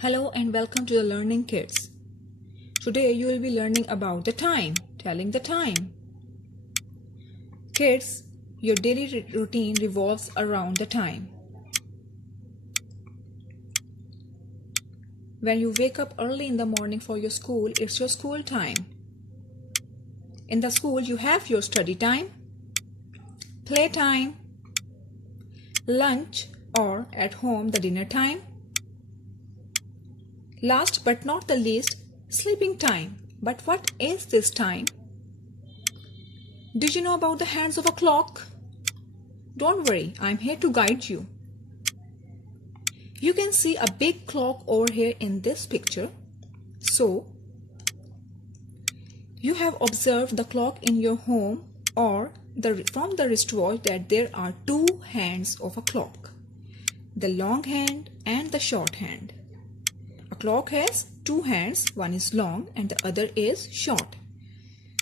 Hello and welcome to the Learning Kids. Today you will be learning about the time, telling the time. Kids, your daily routine revolves around the time. When you wake up early in the morning for your school, it's your school time. In the school, you have your study time, play time, lunch, or at home, the dinner time. Last but not the least, sleeping time. But what is this time? Did you know about the hands of a clock? Don't worry, I'm here to guide you. You can see a big clock over here in this picture. So, you have observed the clock in your home or from the wristwatch that there are two hands of a clock. The long hand and the short hand. A clock has two hands, one is long and the other is short.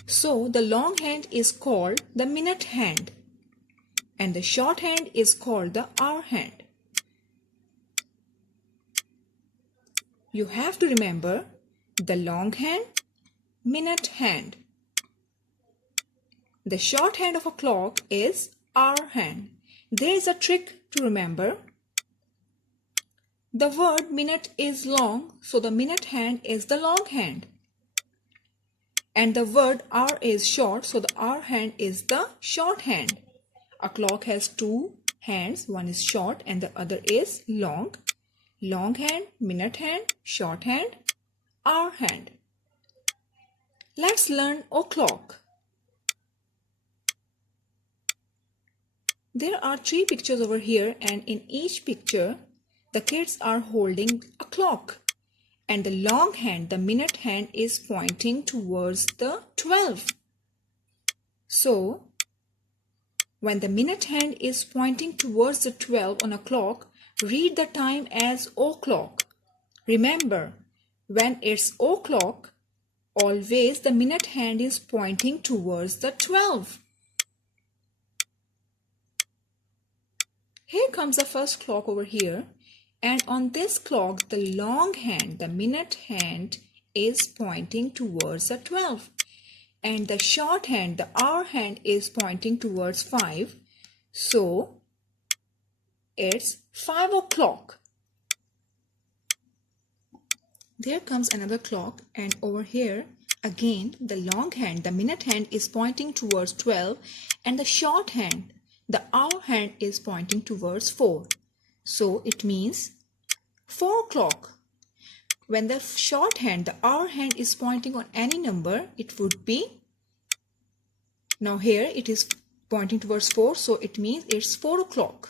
So the long hand is called the minute hand and the short hand is called the hour hand. You have to remember the long hand, minute hand. The short hand of a clock is hour hand. There is a trick to remember. The word minute is long, so the minute hand is the long hand. And the word hour is short, so the hour hand is the short hand. A clock has two hands, one is short and the other is long. Long hand, minute hand, short hand, hour hand. Let's learn o'clock. There are three pictures over here and in each picture, the kids are holding a clock and the long hand, the minute hand is pointing towards the 12. So, when the minute hand is pointing towards the 12 on a clock, read the time as o'clock. Remember, when it's o'clock, always the minute hand is pointing towards the 12. Here comes the first clock over here. And on this clock, the long hand, the minute hand is pointing towards the 12. And the short hand, the hour hand is pointing towards 5. So, it's 5 o'clock. There comes another clock and over here, again, the long hand, the minute hand is pointing towards 12. And the short hand, the hour hand is pointing towards 4. So it means 4 o'clock. When the short hand, the hour hand is pointing on any number, it would be, now here it is pointing towards 4, so it means it's 4 o'clock.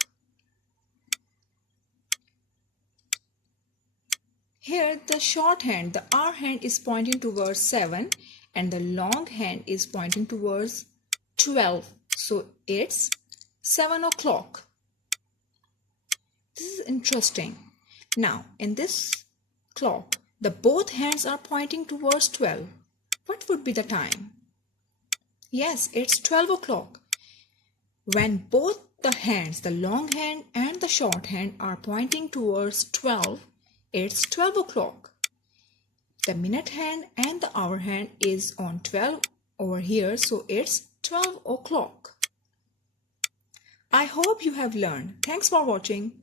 Here the short hand, the hour hand is pointing towards 7 and the long hand is pointing towards 12. So it's 7 o'clock. This is interesting. Now, in this clock, the both hands are pointing towards 12. What would be the time? Yes, it's 12 o'clock. When both the hands, the long hand and the short hand are pointing towards 12, it's 12 o'clock. The minute hand and the hour hand is on 12 over here, so it's 12 o'clock. I hope you have learned. Thanks for watching.